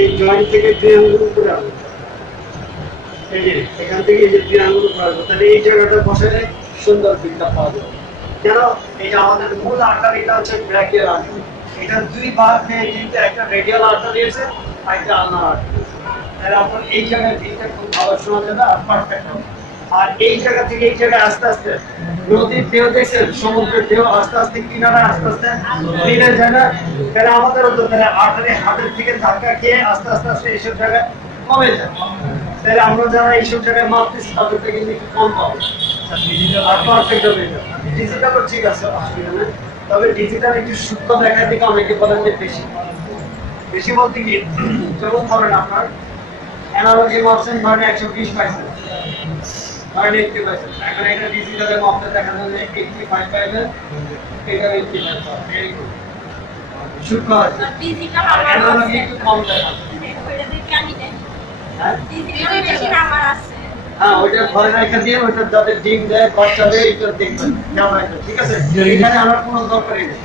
এই জয়েন্ট থেকে 2 আঙ্গুল উপরে আসবে, এই যে এখান থেকে এই যে 2 আঙ্গুল উপরে আসবে, তাহলে এই জায়গাটা বসালে সুন্দর ফিটটা পাওয়া যাবে। কেন এটা আমাদের মূল আর্টারি, এটা হচ্ছে ব্র্যাকিয়াল আর্টারি। এটা দুই ভাগ হয়ে কিন্তু একটা রেডিয়াল আর্টারি আছে আর একটা আলনার আর্টারি। তাহলে আপনার এই জায়গায় ভিতটা খুব ভালো শোনা যাবে আর পারফেক্ট হবে। আর এই জায়গা থেকে এই জায়গায় আস্তে আস্তে নদীর ঢেউ দেখছেন, সমুদ্রের ঢেউ আস্তে আস্তে কিনারা আস্তে আস্তে মিলে যায় না, তাহলে আমাদেরও তো তাহলে আর্টারি হাতের থেকে ধাক্কা খেয়ে আস্তে আস্তে আস্তে এইসব জায়গায় কমে যায়। তাহলে আমরা যারা এইসব জায়গায় মাপতেছি তাদের থেকে কিন্তু একটু কম পাবো আর পারফেক্ট হবে। ডিজিটালও ঠিক আছে, অসুবিধা নেই, তবে ডিজিটাল একটু সূক্ষ্ম দেখার দিকে অনেকে বলেন যে বেশি বেশি বলতে কি, যেমন ধরেন আপনার অ্যানালজি মাপছেন ধরেন 120 পাইছেন, ধরেন 80 পাইছেন, এখন এটা ডিজিটালে মাপতে দেখা যাবে 85 পাইবেন, এটা 85 পাবেন, ভেরি গুড, সূক্ষ্ম আছে। ডিজিটাল আর আমার অ্যানালজি আছে, একটু কম দেখাবে। ওইটা দেখে আমি দেখ হ্যাঁ ডিজিটাল বেশি আমার আছে। হ্যাঁ, ওইটা ঘরে রেখে দিয়ে ওইটা যাতে ডিম দেয় খরচা দেয় এটা দেখবেন কেমন একটা, ঠিক আছে? এখানে আমার কোনো দরকারই নেই।